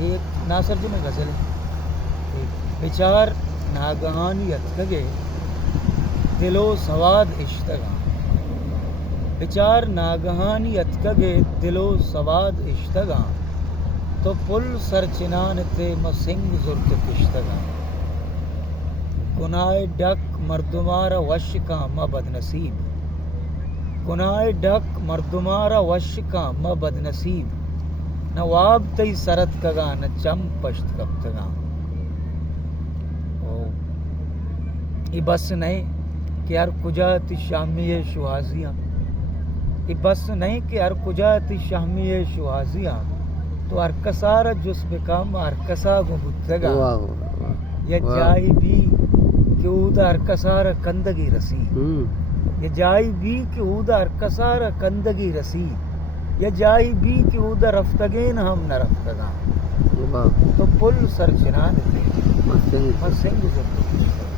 ایک ناصر جی میں غزل ہے، بچار ناگہانیت کگے دل و سواد اشتگاں، بچار ناگہانیت کگے دل و سواد اشتگاں، تو پل سر چنان تے مسنگ زرت کشتگاں، گناہ ڈک مردمارا وش کا ما بد نصیب، گناہ ڈک مردمارا وش کا ما بد نصیب، نواب تی سرت کگاں نہ چم پشت کپتگاں، یہ بس نہیں کہ ہر کجا تی شامی شوازیاں، یہ بس نہیں کہ ہر کجا تی شامی شوازیاں، تو ہر کسارا جس بکام ہر کسا گو بتگاں، یا جائی بھی کہ اودا ہر کسارا کندگی رسی، یا جائی بھی کہ اودا ہر کسارا کندگی رسی، یا جائی بھی کہ اودا رفتگین ہم نہ رفتگاں، تو پل سر چنان تے مسنگ زرت